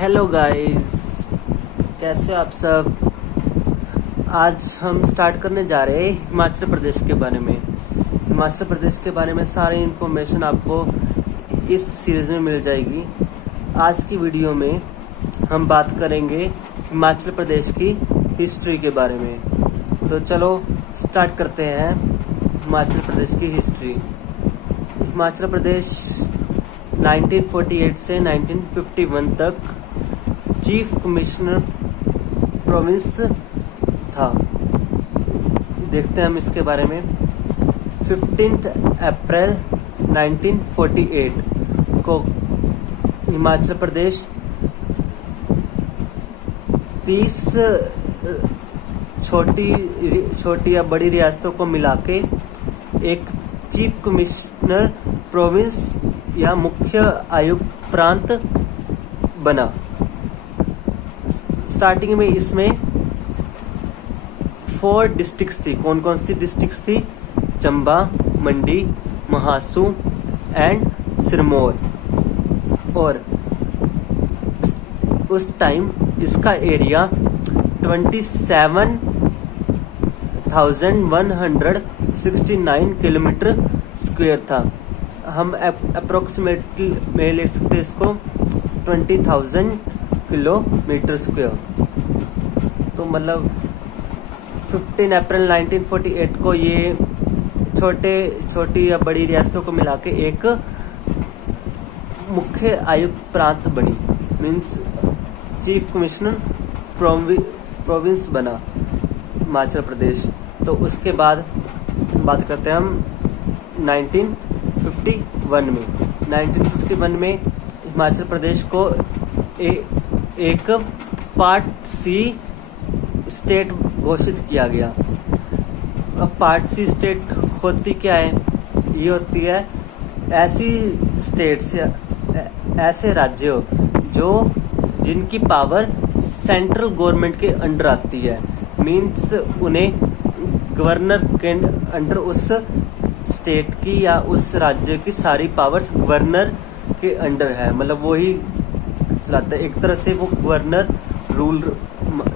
Hello guys, कैसे हो आप सब। आज हम स्टार्ट करने जा रहे हैं हिमाचल प्रदेश के बारे में। हिमाचल प्रदेश के बारे में सारी इन्फॉर्मेशन आपको इस सीरीज़ में मिल जाएगी। आज की वीडियो में हम बात करेंगे हिमाचल प्रदेश की हिस्ट्री के बारे में। तो चलो स्टार्ट करते हैं हिमाचल प्रदेश की हिस्ट्री। हिमाचल प्रदेश 1948 से 1951 तक चीफ कमिश्नर प्रोविंस था। देखते हैं हम इसके बारे में। 15 अप्रैल 1948 को हिमाचल प्रदेश 30 छोटी या बड़ी रियासतों को मिला के एक चीफ कमिश्नर प्रोविंस या मुख्य आयुक्त प्रांत बना। स्टार्टिंग में इसमें 4 डिस्ट्रिक्ट्स थी। कौन कौन सी डिस्ट्रिक्ट्स थी? चंबा, मंडी, महासू एंड सिरमौर। और उस टाइम इसका एरिया 27,169 किलोमीटर स्क्वायर था। हम अप्रोक्सीमेटली में ले सकते हैं इसको 20,000 किलोमीटर स्क्वायर। तो मतलब 15 अप्रैल 1948 को ये छोटी या बड़ी रियासतों को मिला के एक मुख्य आयुक्त प्रांत बनी, मीन्स चीफ कमिश्नर प्रोविंस बना हिमाचल प्रदेश। तो उसके बाद बात करते हैं हम 1951 में। 1951 में हिमाचल प्रदेश को एक पार्ट सी स्टेट घोषित किया गया। अब पार्ट सी स्टेट होती क्या है? ये होती है ऐसी स्टेट्स या ऐसे राज्य जिनकी पावर सेंट्रल गवर्नमेंट के अंडर आती है। मीन्स उन्हें गवर्नर के अंडर उस स्टेट की या उस राज्य की सारी पावर्स गवर्नर के अंडर है, मतलब वो ही चलाता है। एक तरह से वो गवर्नर रूल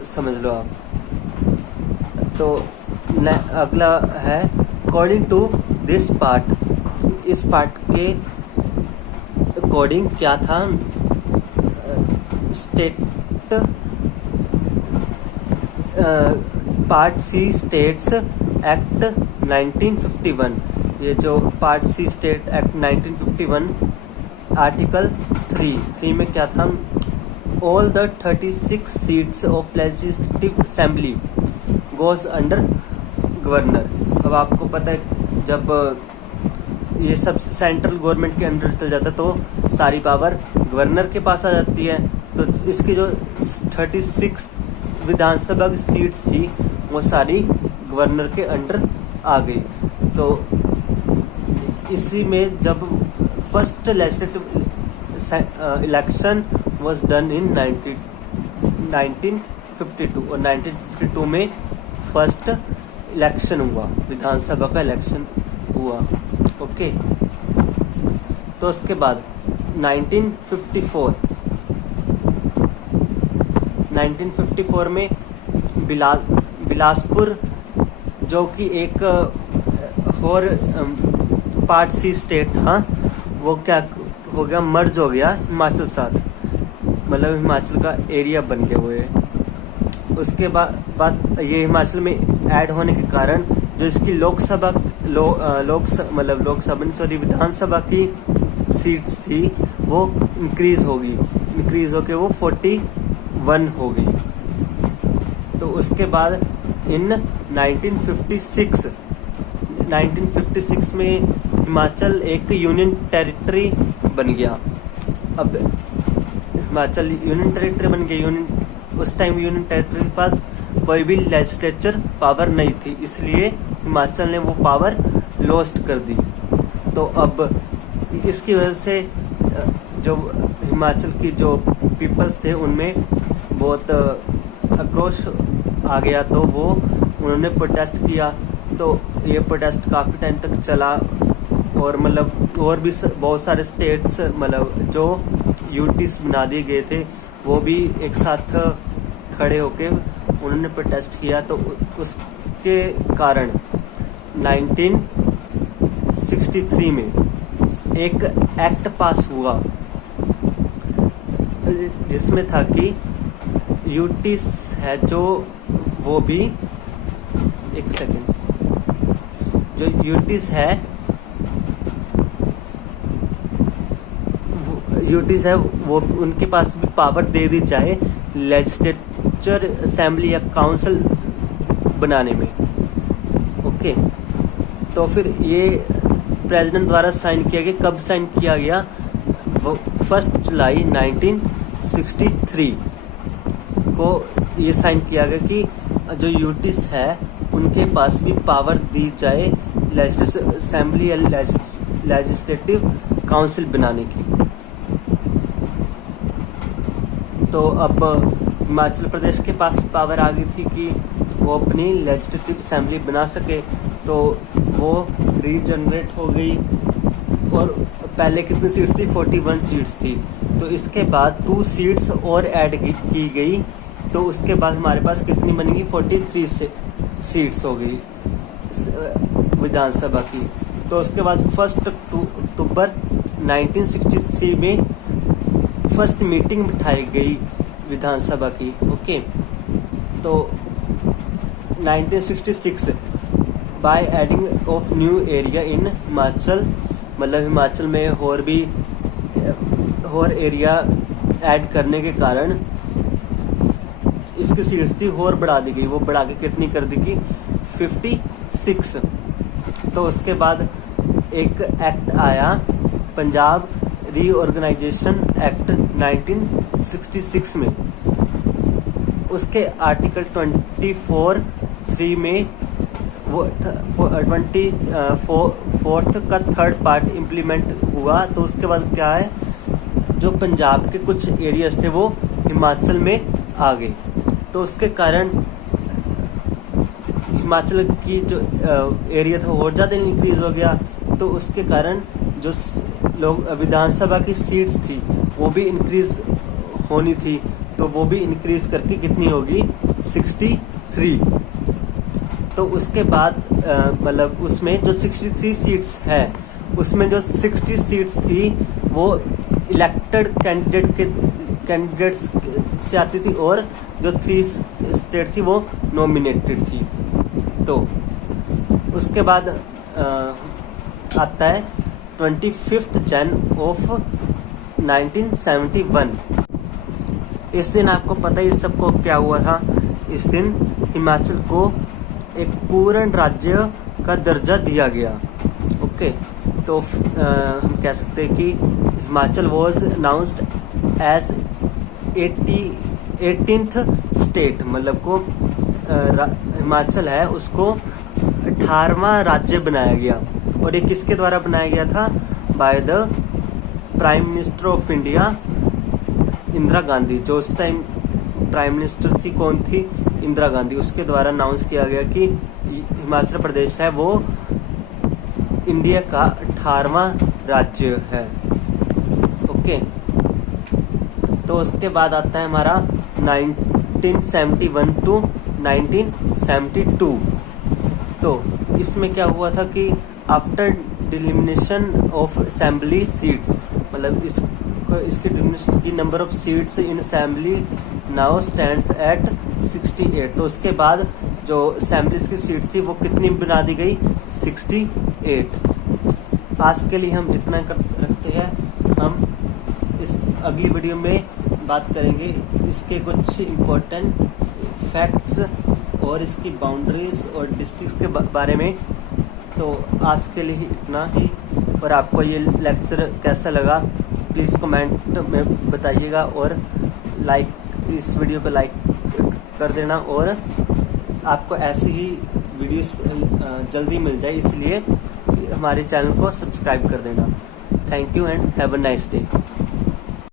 समझ लो आप। तो अगला है अकॉर्डिंग टू दिस पार्ट। इस पार्ट के अकॉर्डिंग क्या था? State part C states act 1951। ये जो part C state act 1951 article 3 में क्या था? All the 36 seats of legislative assembly goes under governor. अब आपको पता है जब ये सब सेंट्रल गवर्नमेंट के अंडर चल जाता है तो सारी पावर गवर्नर के पास आ जाती है। तो इसकी जो 36 विधानसभा की सीट्स थी वो सारी गवर्नर के अंडर आ गई। तो इसी में जब first legislative election was done in 1952 और 1952 में फर्स्ट इलेक्शन हुआ, विधानसभा का इलेक्शन हुआ। ओके, तो उसके बाद 1954 में बिलासपुर जो कि एक और पार्ट सी स्टेट था, वो क्या हो गया? मर्ज हो गया हिमाचल साथ, मतलब हिमाचल का एरिया बन गया वो है। उसके बाद ये हिमाचल में ऐड होने के कारण जो इसकी विधानसभा की सीट्स थी वो इंक्रीज होके वो 41 हो गई। तो उसके बाद इन 1956 में हिमाचल एक यूनियन टेरिटरी बन गया। अब हिमाचल यूनियन टेरिटरी बन गया। उस टाइम यूनियन टेरिटरी के पास कोई भी लेजिस्लेचर पावर नहीं थी, इसलिए हिमाचल ने वो पावर लॉस्ट कर दी। तो अब इसकी वजह से जो हिमाचल की जो पीपल्स थे उनमें बहुत आक्रोश आ गया। तो उन्होंने प्रोटेस्ट किया। तो ये प्रोटेस्ट काफ़ी टाइम तक चला और मतलब और भी बहुत सारे स्टेट्स मतलब जो यूटीज बना दिए गए थे वो भी एक साथ खड़े होके उन्होंने प्रोटेस्ट किया। तो उसके कारण 1963 में एक एक्ट पास हुआ जिसमें था कि यूटीज है जो वो भी, एक सेकेंड, जो यूटीज है वो उनके पास भी पावर दे दी जाए लेजिस्लेचर असेंबली या काउंसिल बनाने में। ओके, तो फिर ये प्रेसिडेंट द्वारा साइन किया गया। कब साइन किया गया? 1 जुलाई 1963 को ये साइन किया गया कि जो यूटीज है उनके पास भी पावर दी जाए लेजिस्लेटिव असेंबली या लेजिस्लेटिव काउंसिल बनाने की। तो अब हिमाचल प्रदेश के पास पावर आ गई थी कि वो अपनी लेजिस्लेटिव असेंबली बना सके। तो वो रीजनरेट हो गई और पहले कितनी सीट्स थी? 41 सीट्स थी। तो इसके बाद 2 सीट्स और ऐड की गई। तो उसके बाद हमारे पास कितनी बनेगी? 43 सीट्स हो गई विधानसभा की। तो उसके बाद 1 अक्टूबर 1963 में फर्स्ट मीटिंग बिठाई गई विधानसभा की। ओके, तो 1966 by adding of new area in Himachal, मतलब हिमाचल में और एरिया ऐड करने के कारण इसकी सीट्स थी और बढ़ा दी गई। वो बढ़ा के कितनी कर दी गई? 56। तो उसके बाद एक एक्ट आया, पंजाब रीऑर्गेनाइजेशन एक्ट 1966 में। उसके आर्टिकल 24(3) में वो 24th का 3rd पार्ट इम्प्लीमेंट हुआ। तो उसके बाद क्या है, जो पंजाब के कुछ एरियाज थे वो हिमाचल में आ गए। तो उसके कारण हिमाचल की जो एरिया था और ज़्यादा इंक्रीज हो गया। तो उसके कारण जो लोग विधानसभा की सीट्स थी वो भी इंक्रीज होनी थी। तो वो भी इंक्रीज करके कितनी होगी? 63। तो उसके बाद मतलब उसमें जो 63 सीट्स है उसमें जो 60 सीट्स थी वो इलेक्टेड कैंडिडेट्स से आती थी और जो 3 स्टेट थी वो नॉमिनेटेड थी। तो उसके बाद आता है 25 जनवरी ऑफ 1971। इस दिन आपको पता ही सबको क्या हुआ था। इस दिन हिमाचल को एक पूर्ण राज्य का दर्जा दिया गया। ओके, तो हम कह सकते हैं कि Himachal was announced as 18th state, मतलब को हिमाचल है उसको 18वां राज्य बनाया गया। और ये किसके द्वारा बनाया गया था? By the prime minister of India Indira Gandhi. जो उस टाइम प्राइम मिनिस्टर थी, कौन थी? इंदिरा गांधी। उसके द्वारा अनाउंस किया गया कि हिमाचल प्रदेश है वो इंडिया का 18वां राज्य है। ओके, तो उसके बाद आता है हमारा 1971 टू 1972। तो इसमें क्या हुआ था कि आफ्टर डिलिमिनेशन ऑफ असेंबली सीट्स, मतलब इसकी डिलिमिनेशन की number of seats in assembly now stands eight 68। तो उसके बाद जो असेंबलीज की सीट थी वो कितनी बना दी गई? 68। आज के लिए हम इतना रखते हैं। हम इस अगली वीडियो में बात करेंगे इसके कुछ इम्पोर्टेंट फैक्ट्स और इसकी बाउंड्रीज और डिस्ट्रिक्ट्स के बारे में। तो आज के लिए इतना ही। और आपको ये लेक्चर कैसा लगा प्लीज़ कमेंट में बताइएगा और इस वीडियो को लाइक कर देना और आपको ऐसी ही वीडियोस जल्दी मिल जाए इसलिए हमारे चैनल को सब्सक्राइब कर देना। Thank you and have a nice day.